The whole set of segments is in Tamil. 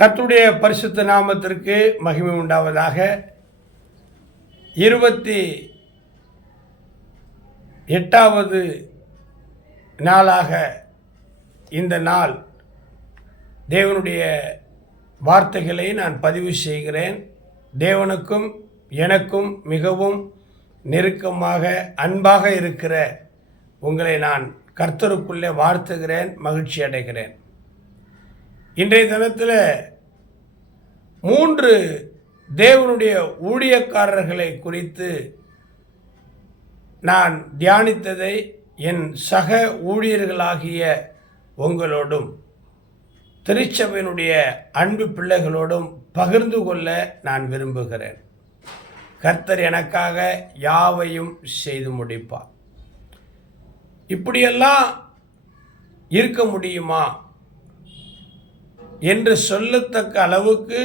கர்த்தருடைய பரிசுத்த நாமத்திற்கு மகிமை உண்டாவதாக. 28வது நாளாக இந்த நாள் தேவனுடைய வார்த்தைகளை நான் பதிவு செய்கிறேன். தேவனுக்கும் எனக்கும் மிகவும் நெருக்கமாக அன்பாக இருக்கிற உங்களை நான் கர்த்தருக்குள்ளே வாழ்த்துகிறேன், மகிழ்ச்சி அடைகிறேன். இன்றைய தினத்தில் 3 தேவனுடைய ஊழியக்காரர்களை குறித்து நான் தியானித்ததை என் சக ஊழியர்களாகிய உங்களோடும் திருச்சபையினுடைய அன்பு பிள்ளைகளோடும் பகிர்ந்து கொள்ள நான் விரும்புகிறேன். கர்த்தர் எனக்காக யாவையும் செய்து முடிப்பார். இப்படியெல்லாம் இருக்க முடியுமா என்று சொல்லத்தக்க அளவுக்கு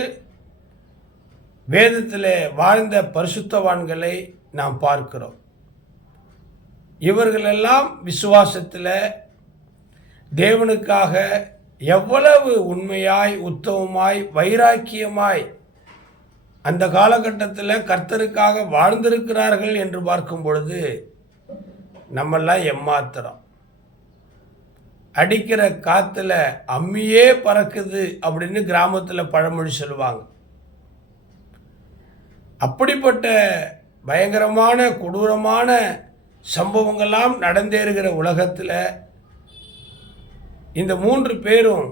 வேதத்தில் வாழ்ந்த பரிசுத்தவான்களை நாம் பார்க்கிறோம். இவர்களெல்லாம் விசுவாசத்தில் தேவனுக்காக எவ்வளவு உண்மையாய், உத்தமமாய், வைராக்கியமாய் அந்த காலகட்டத்தில் கர்த்தருக்காக வாழ்ந்திருக்கிறார்கள் என்று பார்க்கும் பொழுது நம்மெல்லாம் எம்மாத்திரம். அடிக்கிற காற்றுல அம்மியே பறக்குது அப்படின்னு கிராமத்தில் பழமொழி சொல்லுவாங்க. அப்படிப்பட்ட பயங்கரமான கொடூரமான சம்பவங்கள்லாம் நடந்தேறுகிற உலகத்தில் இந்த 3 பேரும்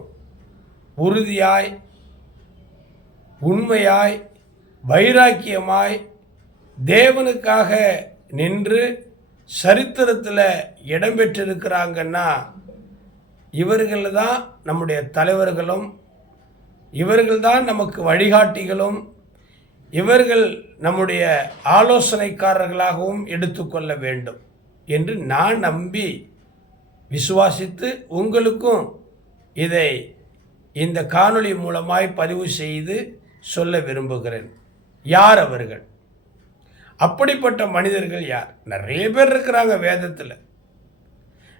உறுதியாய், உண்மையாய், வைராக்கியமாய் தேவனுக்காக நின்று சரித்திரத்தில் இடம்பெற்றிருக்கிறாங்கன்னா இவர்கள் தான் நம்முடைய தலைவர்களும், இவர்கள் தான் நமக்கு வழிகாட்டிகளும், இவர்கள் நம்முடைய ஆலோசனைக்காரர்களாகவும் எடுத்துக்கொள்ள வேண்டும் என்று நான் நம்பி விசுவாசித்து உங்களுக்கும் இதை இந்த காணொளி மூலமாய் பதிவு செய்து சொல்ல விரும்புகிறேன். யார் அவர்கள்? அப்படிப்பட்ட மனிதர்கள் யார்? நிறைய பேர் இருக்கிறாங்க வேதத்தில்.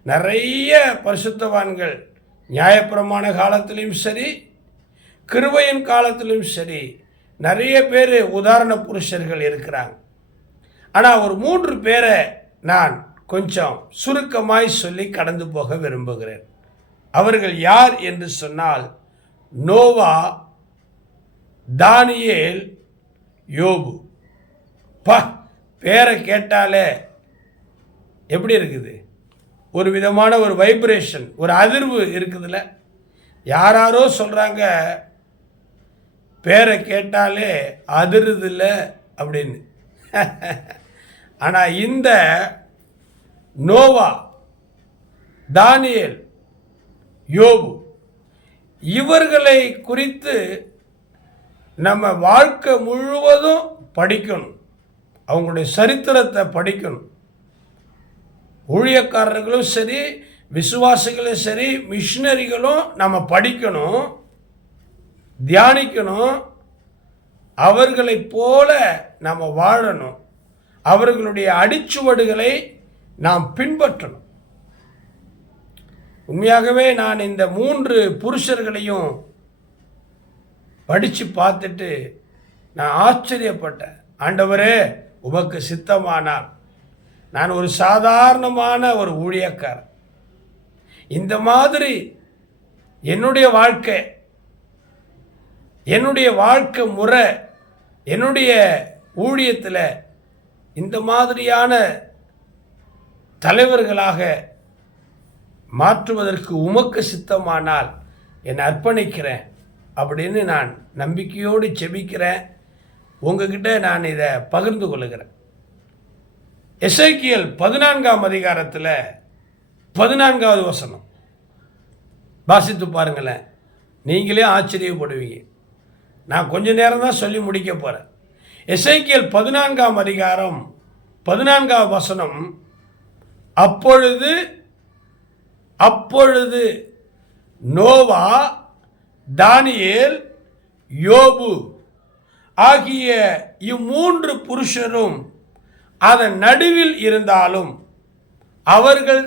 நிறைய பரிசுத்தவான்கள் நியாயப்பிரமாண காலத்திலும் சரி, கிருபையின் காலத்திலும் சரி, நிறைய பேர் உதாரண புருஷர்கள் இருக்கிறாங்க. ஆனால் ஒரு 3 பேரை நான் கொஞ்சம் சுருக்கமாய் சொல்லி கடந்து போக விரும்புகிறேன். அவர்கள் யார் என்று சொன்னால் நோவா, தானியேல், யோபு. பேரை கேட்டாலே எப்படி இருக்குது? ஒரு விதமான ஒரு வைப்ரேஷன், ஒரு அதிர்வு இருக்குதுல்ல. யாரோ சொல்கிறாங்க பேரை கேட்டாலே அதிருதில்ல அப்படின்னு. ஆனால் இந்த நோவா, தானியேல், யோபு இவர்களை குறித்து நம்ம வாழ்க்கை முழுவதும் படிக்கணும். அவங்களுடைய சரித்திரத்தை படிக்கணும். ஊழியக்காரர்களும் சரி, விசுவாசிகளும் சரி, மிஷினரிகளும் நம்ம படிக்கணும், தியானிக்கணும். அவர்களைப் போல நாம் வாழணும். அவர்களுடைய அடிச்சுவடுகளை நாம் பின்பற்றணும். உண்மையாகவே நான் இந்த 3 புருஷர்களையும் படித்து பார்த்துட்டு நான் ஆச்சரியப்பட்டேன். ஆண்டவரே, உமக்கு சித்தமானால் நான் ஒரு சாதாரணமான ஒரு ஊழியக்காரன். இந்த மாதிரி என்னுடைய வாழ்க்கை முறை, என்னுடைய ஊழியத்தில் இந்த மாதிரியான தலைவர்களாக மாற்றுவதற்கு உமக்கு சித்தமானால் என்னை அர்ப்பணிக்கிறேன் அப்படின்னு நான் நம்பிக்கையோடு செபிக்கிறேன். உங்ககிட்ட நான் இதை பகிர்ந்து கொள்கிறேன். எசேக்கியேல் 14ஆம் அதிகாரத்தில் 14வது வசனம் வாசித்து பாருங்களேன். நீங்களே ஆச்சரியப்படுவீங்க. நான் கொஞ்ச நேரம் தான் சொல்லி முடிக்க போகிறேன். எசேக்கியேல் 14ஆம் அதிகாரம் 14வது வசனம். அப்பொழுது நோவா, தானியேல், யோபு ஆகிய 3 புருஷரும் அதன் நடுவில் இருந்தாலும் அவர்கள்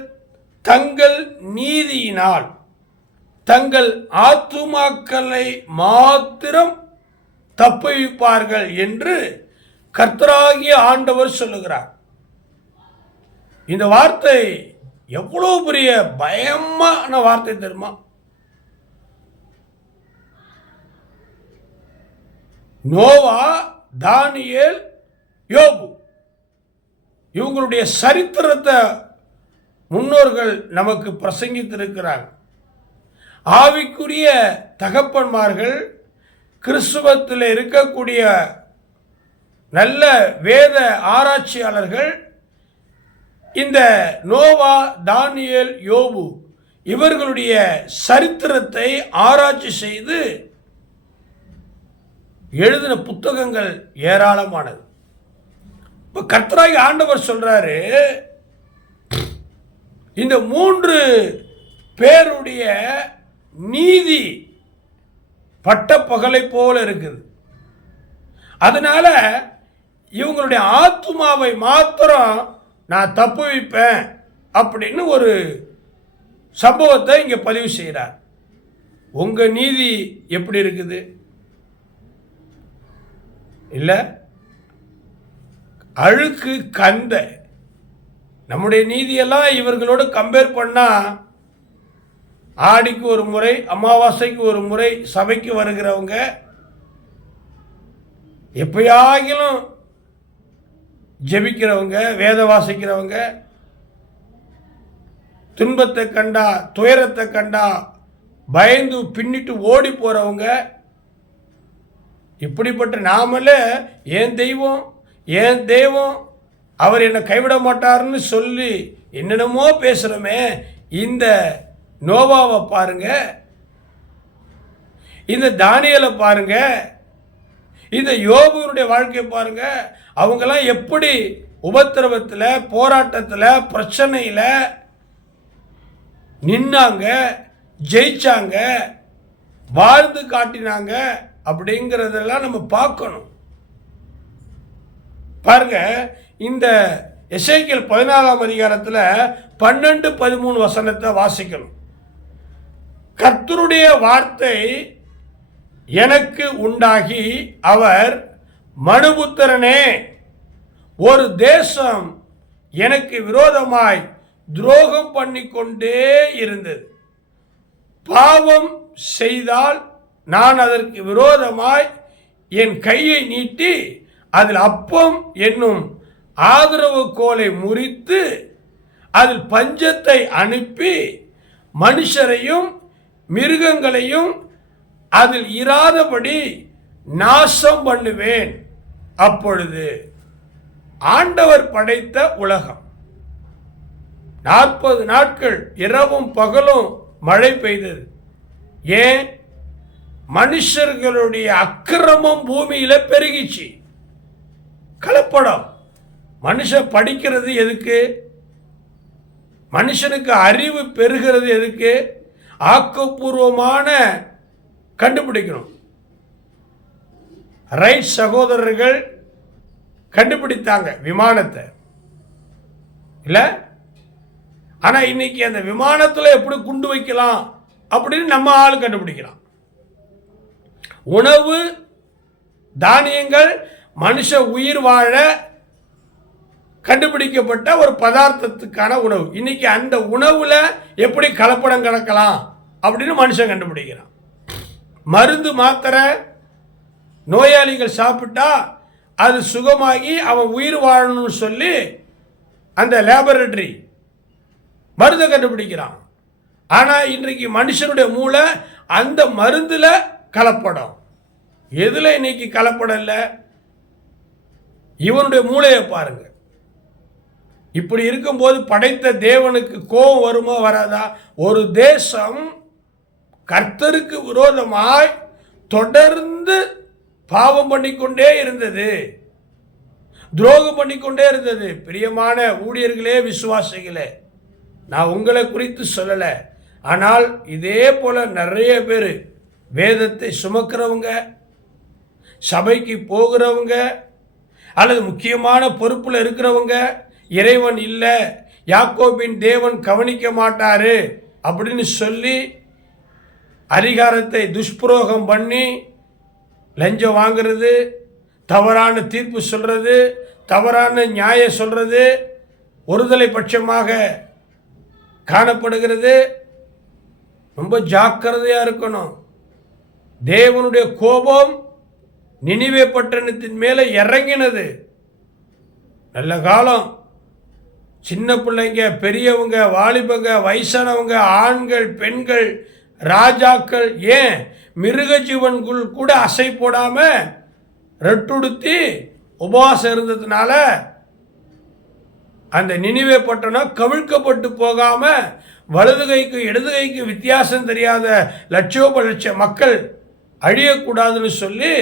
தங்கள் நீதியினால் தங்கள் ஆத்துமாக்களை மாத்திரம் தப்புவிப்பார்கள் என்று கர்த்தராகிய ஆண்டவர் சொல்லுகிறார். இந்த வார்த்தை எவ்வளவு பெரிய பயமான வார்த்தை தெரியுமா? நோவா, தானியேல், யோபு இவங்களுடைய சரித்திரத்தை முன்னோர்கள் நமக்கு பிரசங்கித்திருக்கிறார்கள். ஆவிக்குரிய தகப்பன்மார்கள், கிறிஸ்துவத்தில் இருக்கக்கூடிய நல்ல வேத ஆராய்ச்சியாளர்கள் இந்த நோவா, தானியேல், யோபு இவர்களுடைய சரித்திரத்தை ஆராய்ச்சி செய்து எழுதின புத்தகங்கள் ஏராளமானது. இப்போ கர்த்தராகிய ஆண்டவர் சொல்றாரு, இந்த 3 பேருடைய நீதி பட்ட பகலை போல இருக்குது. அதனால இவங்களுடைய ஆத்துமாவை மாத்திரம் நான் தப்புவிப்பேன் அப்படின்னு ஒரு சம்பவத்தை இங்கே பதிவு செய்கிறார். உங்கள் நீதி எப்படி இருக்குது? இல்லை, அழுக்கு கந்த. நம்முடைய நீதியெல்லாம் இவர்களோடு கம்பேர் பண்ணால் ஆடிக்கு ஒரு முறை, அமாவாசைக்கு ஒரு முறை சபைக்கு வருகிறவங்க, எப்பயாகிலும் ஜெபிக்கிறவங்க, வேத வாசிக்கிறவங்க, துன்பத்தை கண்டா, துயரத்தை கண்டா பயந்து பின்னிட்டு ஓடி போகிறவங்க, இப்படிப்பட்ட நாமளே ஏன் தெய்வம் அவர் என்னை கைவிட மாட்டார்னு சொல்லி என்னென்னமோ பேசுகிறோமே. இந்த நோவாவை பாருங்க, இந்த தானியேலை பாருங்க, இந்த யோபுடைய வாழ்க்கையை பாருங்க. அவங்கெல்லாம் எப்படி உபத்திரவத்தில், போராட்டத்தில், பிரச்சனையில் நின்னாங்க, ஜெயிச்சாங்க, வாழ்ந்து காட்டினாங்க அப்படிங்கிறதெல்லாம் நம்ம பார்க்கணும். பாருங்க, இந்த எசேக்கியேல் 14ஆம் அதிகாரத்தில் 12, 13 வசனத்தை வாசிக்கணும். கர்த்தருடைய வார்த்தை எனக்கு உண்டாகி, அவர், மனுபுத்திரனே, ஒரு தேசம் எனக்கு விரோதமாய் துரோகம் பண்ணிக்கொண்டே இருந்தது. பாவம் செய்தால் நான் அதற்கு விரோதமாய் என் கையை நீட்டி அதில் அப்பம் என்னும் ஆதரவு கோலை முறித்து அதில் பஞ்சத்தை அனுப்பி மனுஷரையும் மிருகங்களையும் அதில் இராதபடி நாசம் பண்ணுவேன். அப்பொழுது ஆண்டவர் படைத்த உலகம் 40 நாட்கள் இரவும் பகலும் மழை பெய்தது. ஏன்? மனுஷர்களுடைய அக்கிரமம் பூமியில பெருகிச்சு. கலப்படம். மனுஷன் படிக்கிறது எதுக்கு? மனுஷனுக்கு அறிவு பெறுகிறது எதுக்கு? ஆக்கப்பூர்வமான கண்டுபிடிக்கணும். ரைட் சகோதரர்கள் கண்டுபிடித்தாங்க விமானத்தை, இல்ல? ஆனா இன்னைக்கு அந்த விமானத்துல எப்படி குண்டு வைக்கலாம் அப்படின்னு நம்ம ஆள் கண்டுபிடிக்கலாம். உணவு தானியங்கள் மனுஷ உயிர் வாழ கண்டுபிடிக்கப்பட்ட ஒரு பதார்த்தத்துக்கான உணவு. இன்னைக்கு அந்த உணவுல எப்படி கலப்படம் கலக்கலாம் அப்படின்னு மனுஷன் கண்டுபிடிக்கிறான். மருந்து மாத்திரை நோயாளிகள் சாப்பிட்டா அது சுகமாகி அவன் உயிர் வாழணும்னு சொல்லி அந்த லேபரட்டரி மருந்தை கண்டுபிடிக்கிறான். ஆனால் இன்றைக்கு மனுஷனுடைய மூளை அந்த மருந்தில் கலப்படம். எதில் இன்னைக்கு கலப்படம் இல்லை? இவனுடைய மூளையை பாருங்க. இப்படி இருக்கும்போது படைத்த தேவனுக்கு கோபம் வருமா வராதா? ஒரு தேசம் கர்த்தருக்கு விரோதமாய் தொடர்ந்து பாவம் பண்ணிக்கொண்டே இருந்தது, துரோகம் பண்ணிக்கொண்டே இருந்தது. பிரியமான ஊழியர்களே, விசுவாசிகளே, நான் உங்களை குறித்து சொல்லலை. ஆனால் இதே போல நிறைய பேர் வேதத்தை சுமக்கிறவங்க, சபைக்கு போகிறவங்க, அல்லது முக்கியமான பொறுப்பில் இருக்கிறவங்க, இறைவன் இல்லை, யாக்கோபின் தேவன் கவனிக்க மாட்டாரு அப்படின்னு சொல்லி அதிகாரத்தை துஷ்பிரயோகம் பண்ணி லஞ்சம் வாங்கிறது, தவறான தீர்ப்பு சொல்றது, தவறான நியாயம் சொல்றது ஒருதலை பட்சமாக காணப்படுகிறது. ரொம்ப ஜாக்கிரதையா இருக்கணும். தேவனுடைய கோபம் நினிவே பட்டணத்தின் மேலே இறங்கினது. நல்ல காலம், சின்ன பிள்ளைங்க, பெரியவங்க, வாலிபங்க, வயசானவங்க, ஆண்கள், பெண்கள், ராஜாக்கள், ஏன் மிருக ஜீவன்கள் கூட அசை போடாம ரெட்டுடுத்தி உபவாசம் இருந்ததுனால அந்த நினிவே பட்டணம் கவிழ்க்கப்பட்டு போகாம வலது கைக்கு இடது கைக்கு வித்தியாசம் தெரியாத லட்சோப லட்ச மக்கள் அழியக்கூடாதுன்னு சொல்லி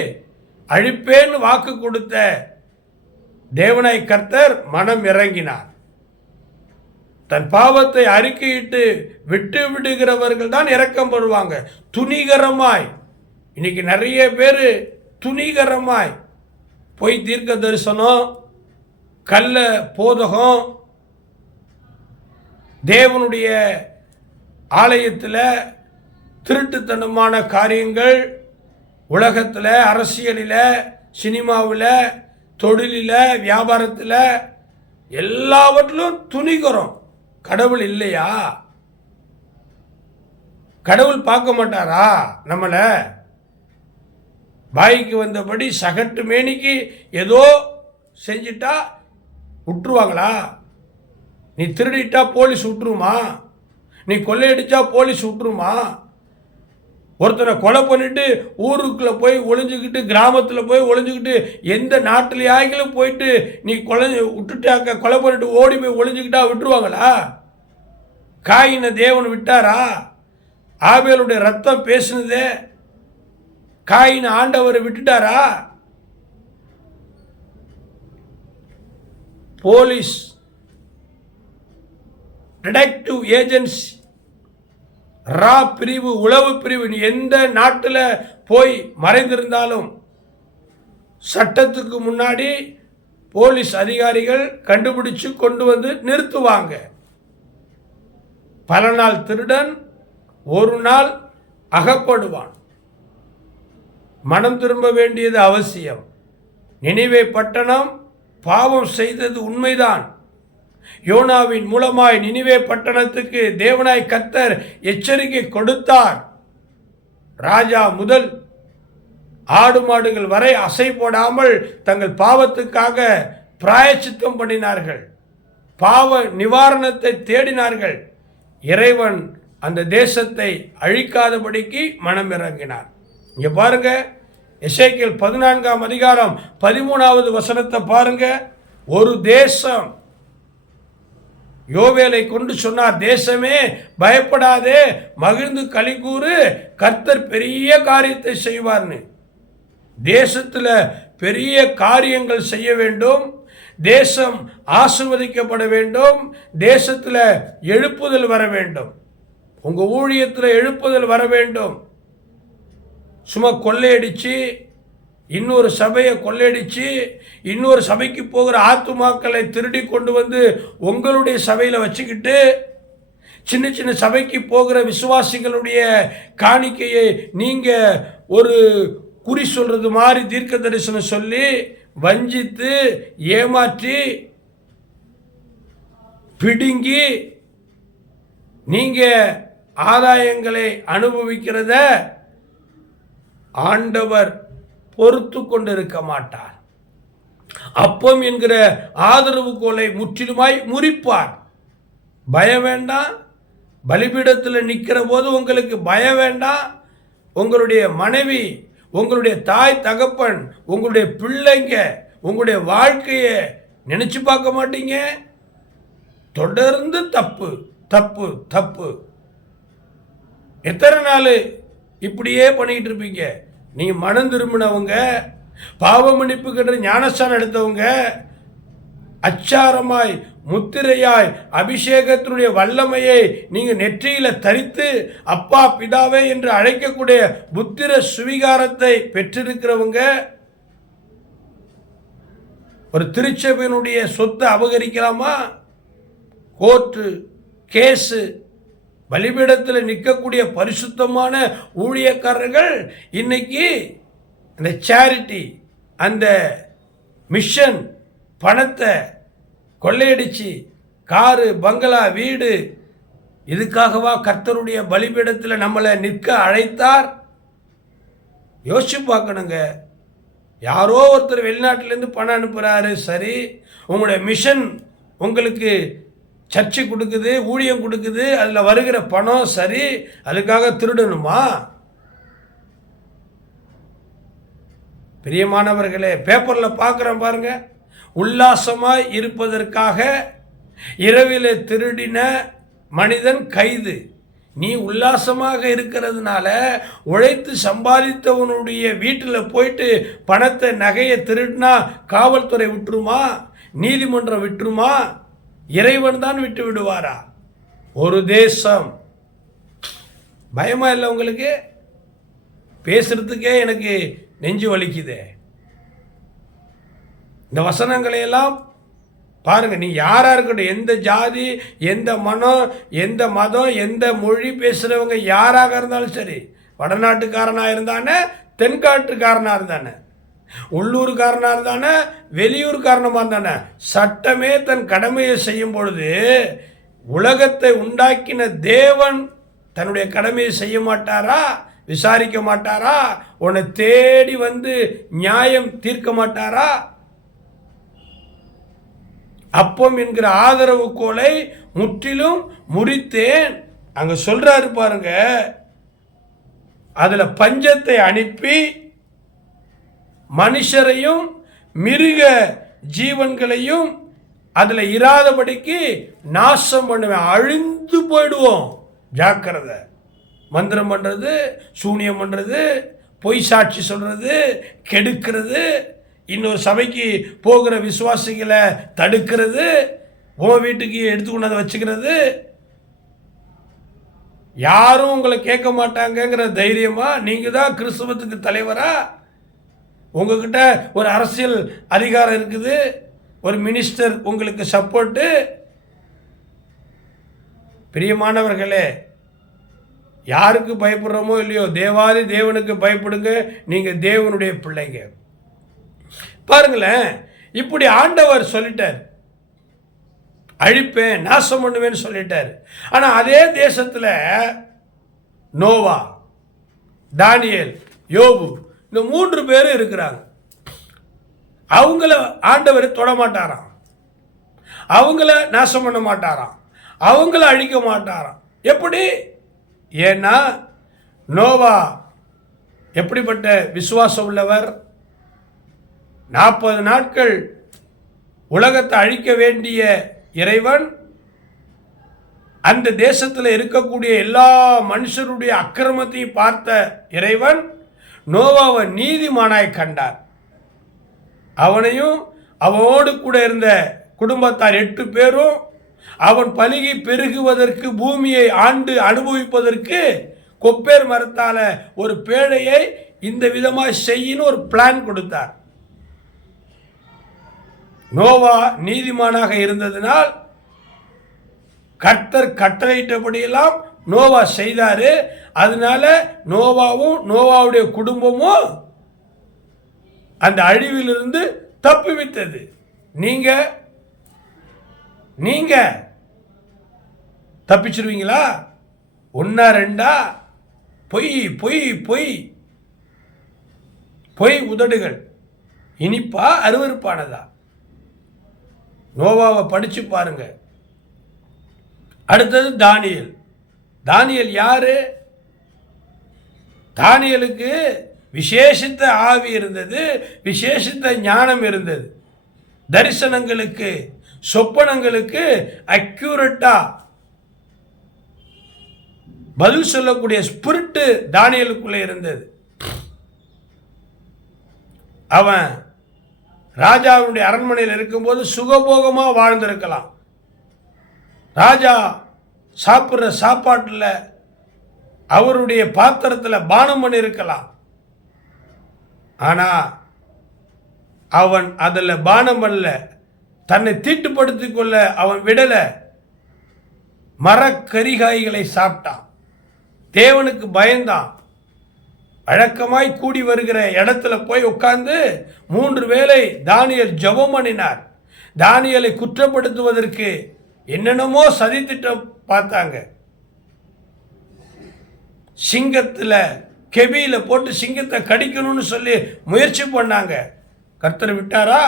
அழிப்பேன்னு வாக்கு கொடுத்த தேவனாய் கர்த்தர் மனம் இறங்கினார். தன் பாவத்தை அறிக்கையிட்டு விட்டு விடுகிறவர்கள் தான் இரக்கம் படுவாங்க. துணிகரமாய், இன்னைக்கு நிறைய பேர் துணிகரமாய் பொய் தீர்க்க தரிசனம், கள்ள போதகம், தேவனுடைய ஆலயத்தில் திருட்டுத்தனமான காரியங்கள், உலகத்தில், அரசியலில், சினிமாவில், தொழிலில், வியாபாரத்தில் எல்லாவற்றிலும் துணிகரம். கடவுள் இல்லையா? கடவுள் பார்க்க மாட்டாரா நம்மளை? வாய்க்கு வந்தபடி சகட்டு மேனிக்கு ஏதோ செஞ்சிட்டா விட்டுருவாங்களா? நீ திருடிட்டா போலீஸ் விட்டுருமா? நீ கொள்ளையடிச்சா போலீஸ் விட்டுருமா? ஒருத்தனை கொலை பண்ணிட்டு ஊருக்குள்ளே போய் ஒளிஞ்சுக்கிட்டு, கிராமத்தில் போய் ஒளிஞ்சுக்கிட்டு, எந்த நாட்டிலேயாகிலும் போயிட்டு நீ விட்டுட்டாக்க, கொலை பண்ணிட்டு ஓடி போய் ஒளிஞ்சுக்கிட்டா விட்டுருவாங்களா? காயினை தேவன் விட்டாரா? ஆபேலுடைய ரத்தம் பேசுனதே, காயின் ஆண்டவரை விட்டுட்டாரா? போலீஸ், டிடெக்டிவ் ஏஜென்சி, ரா பிரிவு, உளவு பிரிவு, எந்த நாட்டில் போய் மறைந்திருந்தாலும் சட்டத்துக்கு முன்னாடி போலீஸ் அதிகாரிகள் கண்டுபிடிச்சு கொண்டு வந்து நிறுத்துவாங்க. பல நாள் திருடன் ஒரு நாள் அகப்படுவான். மனம் திரும்ப வேண்டியது அவசியம். நினிவே பட்டணம் பாவம் செய்தது உண்மைதான். யோனாவின் மூலமாய் நினிவே பட்டணத்துக்கு தேவனாய் கர்த்தர் எச்சரிக்கை கொடுத்தார். ராஜா முதல் ஆடு மாடுகள் வரை அசை போடாமல் தங்கள் பாவத்துக்காக பிராயச்சித்தம் பண்ணினார்கள், பாவ நிவாரணத்தை தேடினார்கள். இறைவன் அந்த தேசத்தை அழிக்காதபடிக்கு மனம் இறங்கினார். இங்க பாருங்க, எசேக்கியேல் 14ஆம் அதிகாரம் 13வது வசனத்தை பாருங்க. ஒரு தேசம் யோவேலை கொண்டு சொன்னார், தேசமே பயப்படாதே, மகிழ்ந்து களிகூறு, கர்த்தர் பெரிய காரியத்தை செய்வார்னு. தேசத்தில் பெரிய காரியங்கள் செய்ய வேண்டும், தேசம் ஆசீர்வதிக்கப்பட வேண்டும், தேசத்தில் எழுப்புதல் வர வேண்டும், உங்க ஊழியத்தில் எழுப்புதல் வர வேண்டும். சும்மா கொள்ளையடிச்சு, இன்னொரு சபையை கொள்ளையடிச்சு, இன்னொரு சபைக்கு போகிற ஆத்துமாக்களை திருடி கொண்டு வந்து உங்களுடைய சபையில் வச்சுக்கிட்டு, சின்ன சின்ன சபைக்கு போகிற விசுவாசிகளுடைய காணிக்கையை நீங்கள் ஒரு குறி சொல்றது மாதிரி தீர்க்க தரிசனம் சொல்லி வஞ்சித்து ஏமாற்றி பிடுங்கி நீங்க ஆதாயங்களை அனுபவிக்கிறத ஆண்டவர் பொறுத்து கொண்டிருக்க மாட்டார். அப்பம் என்கிற ஆதரவு கோலை முற்றிலுமாய் முறிப்பார். பயம் வேண்டாம். பலிபீடத்தில் நிற்கிற போது உங்களுக்கு பயம் வேண்டாம். உங்களுடைய மனைவி, உங்களுடைய தாய் தகப்பன், உங்களுடைய பிள்ளைங்க, உங்களுடைய வாழ்க்கையை நினைச்சு பார்க்க மாட்டீங்க. தொடர்ந்து தப்பு தப்பு தப்பு. எத்தனை நாள் இப்படியே பண்ணிக்கிட்டு இருப்பீங்க? நீங்க மனம் திரும்பினவங்க, பாவ மன்னிப்புக்கிற ஞானஸ்தானம் எடுத்தவங்க, அச்சாரமாய் முத்திரையாய் அபிஷேகத்தினுடைய வல்லமையை நீங்க நெற்றியில தரித்து அப்பா பிதாவே என்று அழைக்கக்கூடிய புத்திர சுவிகாரத்தை பெற்றிருக்கிறவங்க, ஒரு திருச்சபையினுடைய சொத்தை அபகரிக்கலாமா? கோர்ட்டு கேஸு பலிபீடத்தில் நிற்கக்கூடிய பரிசுத்தமான ஊழியக்காரர்கள் இன்னைக்கு அந்த சேரிட்டி, அந்த மிஷன் பணத்தை கொள்ளையடிச்சு காரு, பங்களா, வீடு, இதுக்காகவா கர்த்தருடைய பலிபீடத்தில் நம்மளை நிற்க அழைத்தார்? யோசிச்சு பார்க்கணுங்க. யாரோ ஒருத்தர் வெளிநாட்டிலேருந்து பணம் அனுப்புகிறாரு, சரி. உங்களுடைய மிஷன் உங்களுக்கு சர்ச்சை கொடுக்குது, ஊழியம் கொடுக்குது, அதில் வருகிற பணம் சரி, அதுக்காக திருடணுமா? பிரியமானவர்களே, பேப்பரில் பார்க்குறோம் பாருங்க, உல்லாசமாய் இருப்பதற்காக இரவில் திருடின மனிதன் கைது. நீ உல்லாசமாக இருக்கிறதுனால உழைத்து சம்பாதித்தவனுடைய வீட்டில் போயிட்டு பணத்தை, நகையை திருடினா காவல்துறை விட்டுருமா? நீதிமன்றம் விட்டுருமா? இறைவன் தான் விட்டு விடுவாரா? ஒரு தேசம். பயமா இல்லை உங்களுக்கு? பேசுறதுக்கே எனக்கு நெஞ்சு வலிக்குது. இந்த வசனங்களை எல்லாம் பாருங்க. நீ யாரா இருக்கட்டும், எந்த ஜாதி, எந்த மனம், எந்த மதம், எந்த மொழி பேசுறவங்க யாராக இருந்தாலும் சரி, வடநாட்டுக்காரனா இருந்தானே, தென்காட்டுக்காரனா இருந்தானே, உள்ளூர்காரனா இருந்தானே, வெளியூர்காரனமா இருந்தானே, சட்டமே தன் கடமையை செய்யும் பொழுது உலகத்தை உண்டாக்கின தேவன் தன்னுடைய கடமையை செய்ய மாட்டாரா? விசாரிக்க மாட்டாரா? உன்னை தேடி வந்து நியாயம் தீர்க்க மாட்டாரா? அப்பம் என்கிற ஆதரவு கோலை முற்றிலும் முறித்தேன். அங்க சொல்றாரு பாருங்க, அதுல பஞ்சத்தை அனுப்பி மனுஷரையும் மிருக ஜீவன்களையும் அதுல இராதபடிக்கு நாசம் பண்ணுவேன். அழிந்து போயிடுவோம். ஜாக்கிரதை. மந்திரம் பண்றது, சூனியம் பண்றது, பொய் சாட்சி சொல்றது, கெடுக்கிறது, இன்னொரு சபைக்கு போகிற விசுவாசிகளை தடுக்கிறது, உன் வீட்டுக்கு எடுத்து கொண்டாந்து வச்சுக்கிறது, யாரும் உங்களை கேட்க மாட்டாங்கிற தைரியமா நீங்க தான் கிறிஸ்தவத்துக்கு தலைவரா? உங்ககிட்ட ஒரு அரசியல் அதிகாரம் இருக்குது, ஒரு மினிஸ்டர் உங்களுக்கு சப்போர்ட்டு. பிரியமானவர்களே, யாருக்கு பயப்படுறோமோ இல்லையோ, தேவாதி தேவனுக்கு பயப்படுங்க. நீங்க தேவனுடைய பிள்ளைங்க. பாருங்களேன், இப்படி ஆண்டவர் சொல்லிட்டார், அழிப்பேன், நாசம் பண்ணுவேன்னு சொல்லிட்டார். ஆனா அதே தேசத்துல நோவா, தானியேல், யோபு, இந்த 3 பேர் இருக்கிறாங்க. அவங்கள ஆண்டவர் தொடமாட்டாராம், அவங்கள நாசம் பண்ண மாட்டாராம், அவங்கள அழிக்க மாட்டாராம். எப்படி? ஏன்னா நோவா எப்படிப்பட்ட விசுவாசம் உள்ளவர்? 40 நாட்கள் உலகத்தை அழிக்க வேண்டிய இறைவன் அந்த தேசத்தில் இருக்கக்கூடிய எல்லா மனுஷருடைய அக்கிரமத்தையும் பார்த்த இறைவன் நோவாவை நீதிமானாய் கண்டார். அவனையும் அவனோடு கூட இருந்த குடும்பத்தார் 8 பேரும் அவன் பலுகி பெருகுவதற்கு, பூமியை ஆண்டு அனுபவிப்பதற்கு கொப்பேர் மரத்தால ஒரு பேழையை இந்த விதமாக செய்யணும் ஒரு பிளான் கொடுத்தார். நோவா நீதிமானாக இருந்ததினால் கர்த்தர் கட்டளையிட்டபடியெல்லாம் நோவா செய்தாரு. அதனால நோவாவும் நோவாவுடைய குடும்பமும் அந்த அழிவிலிருந்து தப்பிவிட்டது. நீங்க தப்பிச்சிருவீங்களா? 1 2 பொய் பொய் பொய் பொய் உதடுகள் இனிப்பா அருவருப்பானதா? நோவாவை படிச்சு பாருங்க. அடுத்தது தானியேல். தானியேல் யாரு? தானியேலுக்கு விசேஷித்த ஆவி இருந்தது, விசேஷித்த ஞானம் இருந்தது. தரிசனங்களுக்கு, சொப்பனங்களுக்கு அக்யூரேட்டா பதில் சொல்லக்கூடிய ஸ்பிரிட்டு தானியேலுக்குள்ளே இருந்தது. அவன் ராஜாவுடைய அரண்மனையில் இருக்கும்போது சுகபோகமா வாழ்ந்திருக்கலாம். ராஜா சாப்பிட்ற சாப்பாட்டில் அவருடைய பாத்திரத்தில் பானம் பண்ணி இருக்கலாம். ஆனா அவன் அதில் பானம் பண்ணல, தன்னை தீட்டுப்படுத்திக் கொள்ள அவன் விடல. மரக்கரிகாய்களை சாப்பிட்டான். தேவனுக்கு பயந்தான். வழக்கமாய் கூடி வருகிற இடத்துல போய் உட்கார்ந்து 3 வேளை தானியேல் ஜெபம் பண்ணினார். தானியேலை குற்றப்படுத்துவதற்கு என்னென்னமோ சதித்திட்டம் பார்த்தாங்க. சிங்கத்தில் கெபியில போட்டு சிங்கத்தை கடிக்கணும்னு சொல்லி முயற்சி பண்ணாங்க. கர்த்தர் விட்டாரா?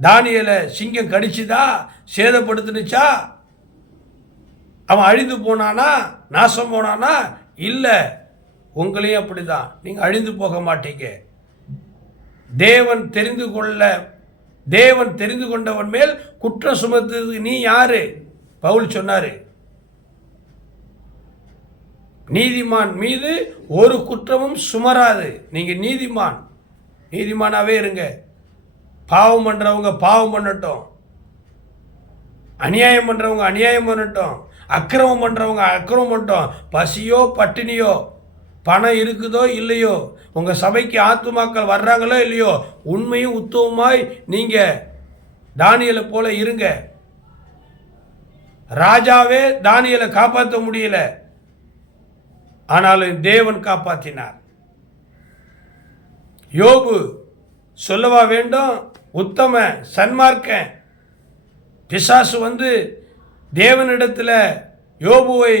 தானியேலை சிங்கம் கடிச்சுதா? சேதப்படுத்துனுச்சா? அவன் அழிந்து போனானா? நாசம் போனானா? இல்லை. உங்களையும் அப்படிதான். நீங்கள் அழிந்து போக மாட்டீங்க. தேவன் தெரிந்து கொண்டவன் மேல் குற்றம் சுமத்துறது நீ யாரு? பவுல் சொன்னாரு, நீதிமான் மீது ஒரு குற்றமும் சுமராது. நீங்க நீதிமானாவே இருங்க. பாவம் பண்றவங்க பாவம் பண்ணட்டும், அநியாயம் பண்றவங்க அநியாயம் பண்ணட்டும், அக்கிரமம் பண்றவங்க அக்கிரமம் பண்ணட்டும். பசியோ பட்டினியோ, பணம் இருக்குதோ இல்லையோ, உங்கள் சபைக்கு ஆத்துமாக்கள் வர்றாங்களோ இல்லையோ, உண்மையும் உத்தவமாய் நீங்கள் தானியேலை போல இருங்க. ராஜாவே தானியேலை காப்பாற்ற முடியல, ஆனாலும் தேவன் காப்பாற்றினார். யோபு சொல்லவா வேண்டும்? உத்தம சன்மார்க்கன். பிசாசு வந்து தேவனிடத்தில் யோபுவை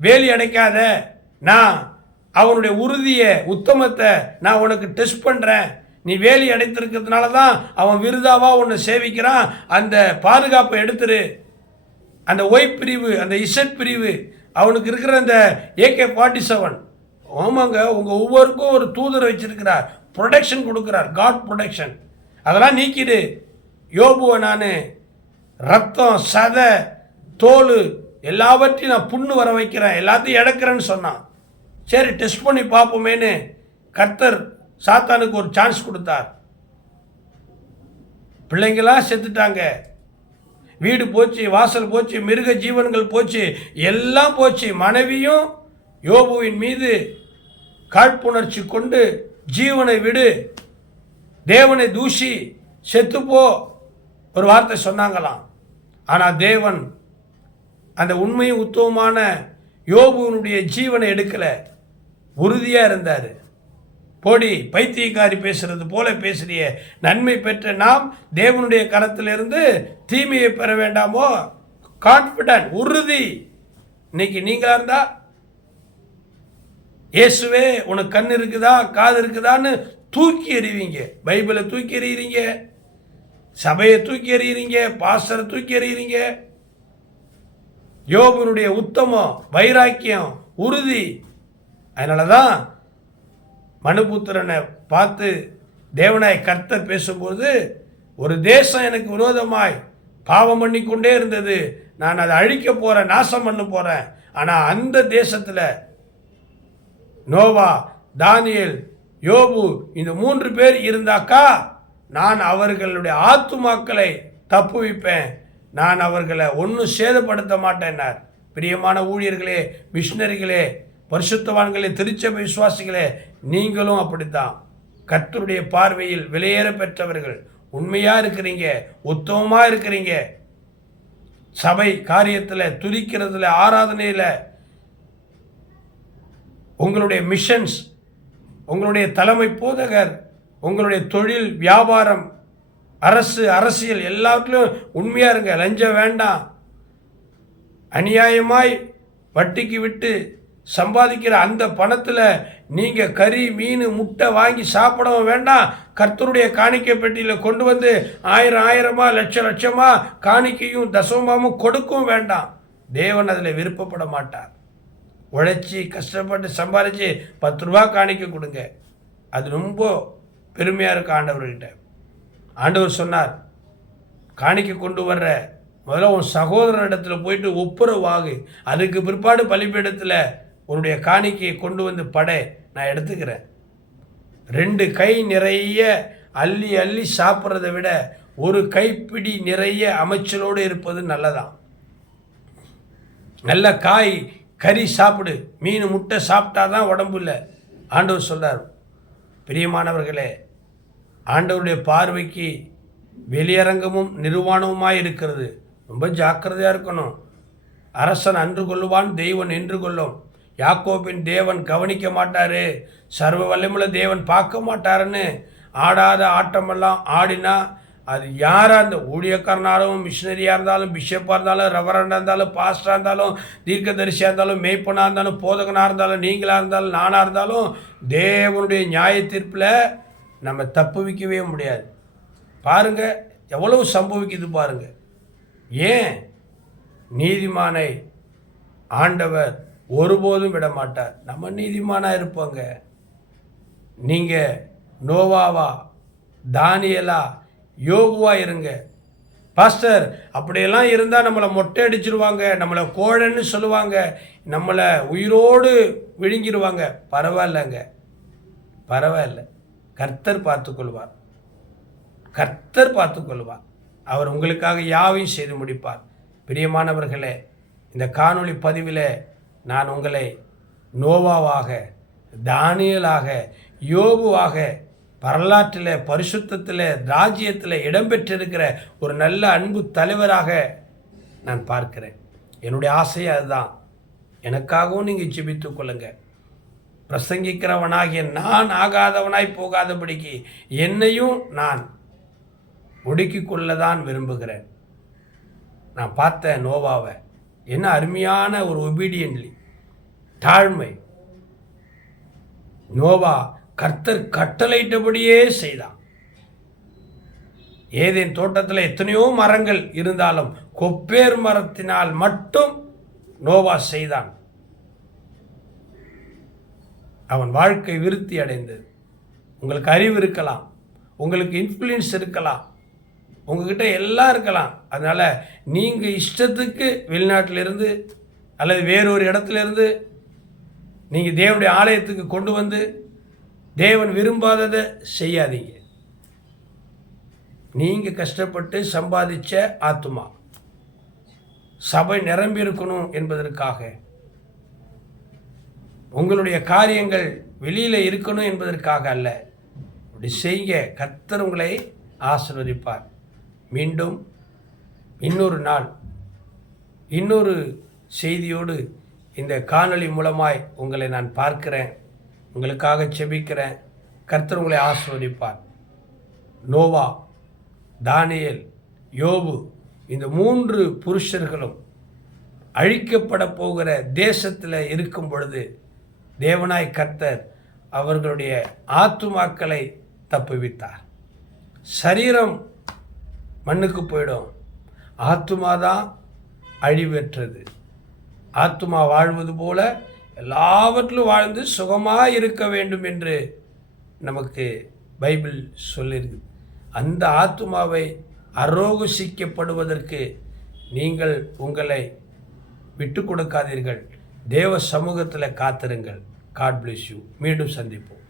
வேலி அடைக்காத, நான் அவனுடைய உறுதியை உத்தமத்தை நான் உனக்கு டெஸ்ட் பண்ணுறேன், நீ வேலி அடைத்திருக்கிறதுனால தான் அவன் விருதாவாக உன்னை சேவிக்கிறான், அந்த பாதுகாப்பை எடுத்துரு. அந்த ஒய் பிரிவு, அந்த இசட் பிரிவு, அவனுக்கு இருக்கிற அந்த AK-47, ஆமாங்க, உங்கள் ஒவ்வொருக்கும் ஒரு தூதரை வச்சிருக்கிறார், ப்ரொடெக்ஷன் கொடுக்குறார், காட் ப்ரொடெக்ஷன். அதெல்லாம் நீக்கிடு. யோபுவை நான் ரத்தம் சதை தோல் எல்லாவற்றையும் நான் புண்ணு வர வைக்கிறேன், எல்லாத்தையும் இழக்கிறேன்னு சொன்னான். சரி, டெஸ்ட் பண்ணி பார்ப்போமேன்னு கர்த்தர் சாத்தானுக்கு ஒரு சான்ஸ் கொடுத்தார். பிள்ளைங்களாம் செத்துட்டாங்க, வீடு போச்சு, வாசல் போச்சு, மிருக ஜீவன்கள் போச்சு, எல்லாம் போச்சு. மனைவியும் யோபுவின் மீது காழ்ப்புணர்ச்சி கொண்டு ஜீவனை விடு, தேவனை தூஷி, செத்துப்போ ஒரு வார்த்தை சொன்னாங்களாம். ஆனால் தேவன் அந்த உண்மையும் உத்தவமான யோபுவினுடைய ஜீவனை எடுக்கலை, உறுதியாக இருந்தார். போடி பைத்தியக்காரி பேசுறது போல பேசுறிய, நன்மை பெற்ற நாம் தேவனுடைய கரத்திலிருந்து தீமையை பெற வேண்டாமோ? கான்ஃபிடன்ட், உறுதி. இன்னைக்கு நீங்களா இருந்தா, இயேசுவே உனக்கு கண் இருக்குதா காது இருக்குதான்னு தூக்கி எறிவீங்க. பைபிளை தூக்கி எறிகிறீங்க, சபையை தூக்கி எறிகிறீங்க, பாஸ்டரை தூக்கி எறிகிறீங்க. யோபுனுடைய உத்தமம், வைராக்கியம், உறுதி. அதனால தான் மனுபுத்திரனை பார்த்து தேவனாய் கர்த்தர் பேசும்போது, ஒரு தேசம் எனக்கு விரோதமாய் பாவம் பண்ணி கொண்டே இருந்தது, நான் அதை அழிக்க போகிறேன், நாசம் பண்ண போகிறேன். ஆனால் அந்த தேசத்தில் நோவா, தானியேல், யோபு, இந்த 3 பேர் இருந்தாக்கா நான் அவர்களுடைய ஆத்துமாக்களை தப்புவிப்பேன், நான் அவர்களை ஒன்றும் சேதப்படுத்த மாட்டேன்னார். பிரியமான ஊழியர்களே, மிஷினரிகளே, பரிசுத்தவான்களே, திருச்சபை விசுவாசிகளே, நீங்களும் அப்படித்தான். கர்த்தருடைய பார்வையில் விலையேற பெற்றவர்கள். உண்மையாக இருக்கிறீங்க, உத்தமமாக இருக்கிறீங்க. சபை காரியத்தில், துதிக்கிறதுல, ஆராதனையில், உங்களுடைய மிஷன்ஸ், உங்களுடைய தலைமை போதகர், உங்களுடைய தொழில் வியாபாரம், அரசியல் எல்லாத்துலையும் உண்மையாக இருங்க. லஞ்சம் வேண்டாம். அநியாயமாய் வட்டிக்கு விட்டு சம்பாதிக்கிற அந்த பணத்தில் நீங்கள் கறி மீன் முட்டை வாங்கி சாப்பிடவும் வேண்டாம். கர்த்தருடைய காணிக்கை பெட்டியில் கொண்டு வந்து 1000 லட்சமாக காணிக்கையும் தசமமும் கொடுக்கவும் வேண்டாம். தேவன் அதில் விருப்பப்பட மாட்டார். உழைச்சி கஷ்டப்பட்டு சம்பாதிச்சு 10 ரூபா காணிக்கை கொடுங்க, அது ரொம்ப பெருமையாக இருக்கு ஆண்டவர்கிட்ட. ஆண்டவர் சொன்னார், காணிக்கை கொண்டு வர்ற முதல்ல உன் சகோதரனிடத்தில் போயிட்டு ஒப்புரவாகு, அதுக்கு பிற்பாடு பலிபீடத்தில் உன்னுடைய காணிக்கையை கொண்டு வந்து படை, நான் எடுத்துக்கிறேன். 2 கை நிறைய அள்ளி அள்ளி சாப்பிட்றதை விட ஒரு கைப்பிடி நிறைய அமைச்சலோடு இருப்பது நல்லதான். நல்ல காய் கறி சாப்பிடு, மீன் முட்டை சாப்பிட்டாதான் உடம்பு இல்லை ஆண்டவர் சொல்றார். பிரியமானவர்களே, ஆண்டவருடைய பார்வைக்கு வெளியரங்கமும் நிர்வாணமுமாய் இருக்கிறது. ரொம்ப ஜாக்கிரதையாக இருக்கணும். அரசன் அன்று கொள்ளுவான், தெய்வன் என்று கொள்ளும். யாக்கோபின் தேவன் கவனிக்க மாட்டாரு, சர்வ வல்லமுள்ள தேவன் பார்க்க மாட்டாருன்னு ஆடாத ஆட்டமெல்லாம் ஆடினா அது யாராக இருந்த ஊழியக்காரனாலும், மிஷினரியாக இருந்தாலும், பிஷப்பாக இருந்தாலும், ரெவரண்டாக இருந்தாலும், பாஸ்டராக இருந்தாலும், தீர்க்கதரிசியாக இருந்தாலும், மேய்ப்பனாக இருந்தாலும், போதகனாக இருந்தாலும், நீங்களாக இருந்தாலும், நானாக இருந்தாலும், தேவனுடைய நியாய தீர்ப்பில் நம்ம தப்புவிக்கவே முடியாது. பாருங்க எவ்வளவு சம்பவிக்குது பாருங்க. ஏன்? நீதிமானை ஆண்டவர் ஒருபோதும் விட மாட்டார். நம்ம நீதிமானாக இருப்போங்க. நீங்கள் நோவாவா, தானியலா, யோபுவா இருங்க. பாஸ்டர் அப்படியெல்லாம் இருந்தால் நம்மளை மொட்டை அடிச்சிருவாங்க, நம்மளை கோழன்னு சொல்லுவாங்க, நம்மளை உயிரோடு விழுங்கிடுவாங்க. பரவாயில்லைங்க, பரவாயில்ல. கர்த்தர் பார்த்துக்கொள்வார், கர்த்தர் பார்த்துக்கொள்வார். அவர் உங்களுக்காக யாவையும் செய்து முடிப்பார். பிரியமானவர்களே, இந்த காணொளி பதிவில் நான் உங்களை நோவாவாக, தானியலாக, யோபுவாக வரலாற்றில், பரிசுத்தத்தில், ராஜ்யத்தில் இடம்பெற்றிருக்கிற ஒரு நல்ல அன்பு தலைவராக நான் பார்க்கிறேன். என்னுடைய ஆசையை அதுதான். எனக்காகவும் நீங்கள் ஜெபித்துக் கொள்ளுங்க. பிரசங்கிக்கிறவனாகிய நான் ஆகாதவனாய் போகாதபடிக்கு என்னையும் நான் ஒடுக்கிக் கொள்ளதான் விரும்புகிறேன். நான் பார்த்த நோவாவை, என்ன அருமையான ஒரு ஒபீடியன்ட்லி, தாழ்மை. நோவா கர்த்தர் கட்டளையிட்டபடியே செய்தான். ஏதேன் தோட்டத்தில் எத்தனையோ மரங்கள் இருந்தாலும் கொப்பேர் மரத்தினால் மட்டும் நோவா செய்தான். அவன் வாழ்க்கை விருத்தி அடைந்தது. உங்களுக்கு அறிவு இருக்கலாம், உங்களுக்கு இன்ஃப்ளூயன்ஸ் இருக்கலாம், உங்ககிட்ட எல்லாம் இருக்கலாம். அதனால் நீங்கள் இஷ்டத்துக்கு வெளிநாட்டிலிருந்து அல்லது வேறொரு இடத்துலேருந்து நீங்கள் தேவனுடைய ஆலயத்துக்கு கொண்டு வந்து தேவன் விரும்பாததை செய்யாதீங்க. நீங்கள் கஷ்டப்பட்டு சம்பாதிச்ச ஆத்துமா சபை நிரம்பி இருக்கணும் என்பதற்காக, உங்களுடைய காரியங்கள் வெளியில் இருக்கணும் என்பதற்காக அல்ல. அப்படி செய்ய கர்த்தர் உங்களை ஆசீர்வதிப்பார். மீண்டும் இன்னொரு நாள் இன்னொரு செய்தியோடு இந்த காணொளி மூலமாய் உங்களை நான் பார்க்கிறேன். உங்களுக்காக செபிக்கிறேன். கர்த்தர் உங்களை ஆசீர்வதிப்பார். நோவா, தானியேல், யோபு, இந்த 3 புருஷர்களும் அழிக்கப்பட போகிற தேசத்தில் இருக்கும் பொழுது தேவனாய் கர்த்தர் அவர்களுடைய ஆத்துமாக்களை தப்புவித்தார். சரீரம் மண்ணுக்கு போயிடும், ஆத்துமாதான் அழிவற்றது. ஆத்துமா வாழ்வது போல எல்லாவற்றிலும் வாழ்ந்து சுகமாக இருக்க வேண்டும் என்று நமக்கு பைபிள் சொல்லியிருக்கு. அந்த ஆத்துமாவை அரோகசிக்கப்படுவதற்கு நீங்கள் உங்களை விட்டு கொடுக்காதீர்கள். தேவ சமூகத்தில் காத்திருங்கள். God bless you. மீண்டும் சந்திப்போம்.